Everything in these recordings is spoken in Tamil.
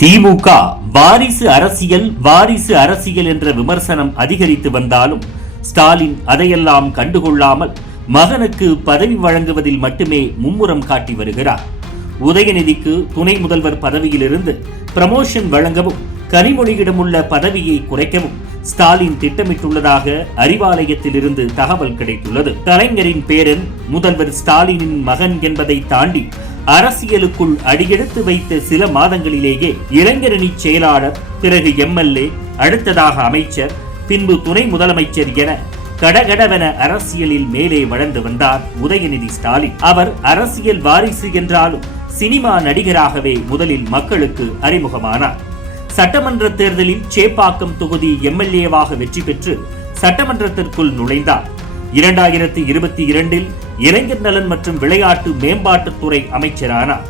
திமுக வாரிசு அரசியல் வாரிசு அரசியல் என்ற விமர்சனம் அதிகரித்து வந்தாலும் ஸ்டாலின் அதையெல்லாம் கண்டுகொள்ளாமல் மகனுக்கு பதவி வழங்குவதில் மட்டுமே மும்முரம் காட்டி வருகிறார். உதயநிதிக்கு துணை முதல்வர் பதவியிலிருந்து பிரமோஷன் வழங்கவும் கனிமொழியிடமுள்ள பதவியை குறைக்கவும் ஸ்டாலின் திட்டமிட்டுள்ளதாக அறிவாலயத்திலிருந்து தகவல் கிடைத்துள்ளது. கலைஞரின் பேரன் முதல்வர் ஸ்டாலினின் மகன் என்பதை தாண்டி அரசியலுக்குள் அடியெடுத்து வைத்த சில மாதங்களிலேயே இளைஞரணி செயலாளர் பிறகு எம்எல்ஏ அடுத்ததாக அமைச்சர் பின்பு துணை முதலமைச்சர் என கடகடவென அரசியலில் மேலே வளர்ந்து வந்தார் உதயநிதி ஸ்டாலின். அவர் அரசியல் வாரிசு என்றாலும் சினிமா நடிகராகவே முதலில் மக்களுக்கு அறிமுகமானார். சட்டமன்ற தேர்தலில் சேப்பாக்கம் தொகுதி எம்எல்ஏவாக வெற்றி பெற்று சட்டமன்றத்திற்குள் நுழைந்தார். இரண்டாயிரத்தி இருபத்தி இரண்டில் இளைஞர் நலன் மற்றும் விளையாட்டு மேம்பாட்டுத்துறை அமைச்சரானார்.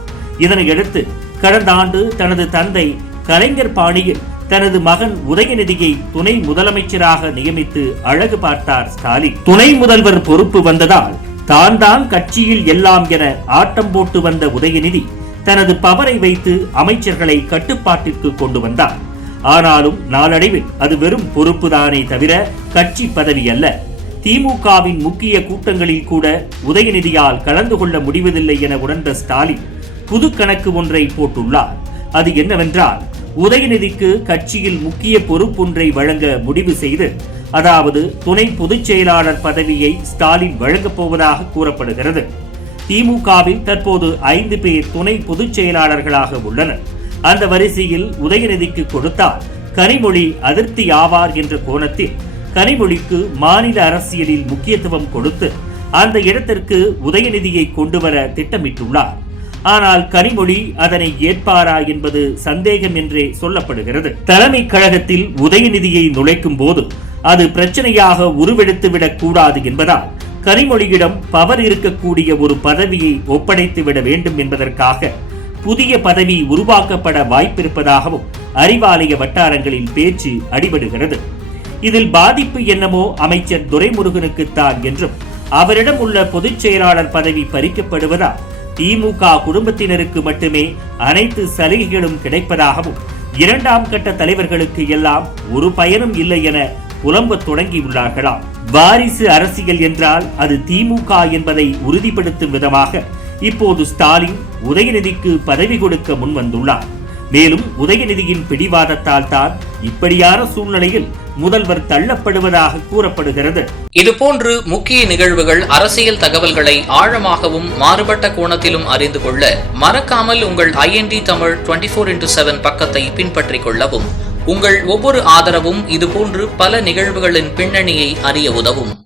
இதனையடுத்து கடந்த ஆண்டு தனது தந்தை கலைஞர் பாணியில் தனது மகன் உதயநிதியை துணை முதலமைச்சராக நியமித்து அழகு பார்த்தார் ஸ்டாலின். துணை முதல்வர் பொறுப்பு வந்ததால் தான் தான் கட்சியில் எல்லாம் என ஆட்டம் போட்டு வந்த உதயநிதி தனது பவரை வைத்து அமைச்சர்களை கட்டுப்பாட்டிற்கு கொண்டு வந்தார். ஆனாலும் நாளடைவில் அது வெறும் பொறுப்புதானே தவிர கட்சி பதவி அல்ல. திமுகவின் முக்கிய கூட்டங்களில் கூட உதயநிதியால் கலந்து கொள்ள முடிவதில்லை என உணர்ந்த ஸ்டாலின் புது கணக்கு ஒன்றை போட்டுள்ளார். அது என்னவென்றால் உதயநிதிக்கு கட்சியில் முக்கிய பொறுப்பொன்றை வழங்க முடிவு செய்து அதாவது துணை பொதுச் செயலாளர் பதவியை ஸ்டாலின் வழங்கப் போவதாக கூறப்படுகிறது. திமுகவில் தற்போது ஐந்து பேர் துணை பொதுச் செயலாளர்களாக உள்ளனர். அந்த வரிசையில் உதயநிதிக்கு கொடுத்தால் கனிமொழி அதிருப்தி ஆவார் என்ற கோணத்தில் கனிமொழிக்கு மாநில அரசியலில் முக்கியத்துவம் கொடுத்து அந்த இடத்திற்கு உதயநிதியை கொண்டு வர திட்டமிட்டுள்ளார். ஆனால் கனிமொழி அதனை ஏற்பாரா என்பது சந்தேகம் என்றே சொல்லப்படுகிறது. தலைமை கழகத்தில் உதயநிதியை நுழைக்கும் போது அது பிரச்சனையாக உருவெடுத்துவிடக் கூடாது என்பதால் கனிமொழியிடம் பவர் இருக்கக்கூடிய ஒரு பதவியை ஒப்படைத்து விட வேண்டும் என்பதற்காக புதிய பதவி உருவாக்கப்பட வாய்ப்பிருப்பதாகவும் அறிவாலய வட்டாரங்களில் பேச்சு அடிபடுகிறது. இதில் பாதிப்பு என்னமோ அமைச்சர் துரைமுருகனுக்குத்தான் என்றும் அவரிடம் உள்ள பொதுச் செயலாளர் பதவி பறிக்கப்படுவதால் திமுக குடும்பத்தினருக்கு மட்டுமே அனைத்து சலுகைகளும் கிடைப்பதாகவும் இரண்டாம் கட்ட தலைவர்களுக்கு எல்லாம் ஒரு பயனும் இல்லை என புலம்பத் தொடங்கியுள்ளார்களாம் வாரிசு அரசியல் என்றால் அது திமுக என்பதை உறுதிப்படுத்தும் விதமாக இப்போது ஸ்டாலின் உதயநிதிக்கு பதவி கொடுக்க முன்வந்துள்ளார். மேலும் உதயநிதியின் பிடிவாதத்தால் தான் இப்படியான சூழ்நிலையில் முதல்வர் தள்ளப்படுவதாக கூறப்படுகிறது. இதுபோன்று முக்கிய நிகழ்வுகள் அரசியல் தகவல்களை ஆழமாகவும் மாறுபட்ட கோணத்திலும் அறிந்து கொள்ள மறக்காமல் உங்கள் INT Tamil twenty four into seven பக்கத்தை பின்பற்றிக் கொள்ளவும். உங்கள் ஒவ்வொரு ஆதரவும் இதுபோன்று பல நிகழ்வுகளின் பின்னணியை அறிய உதவும்.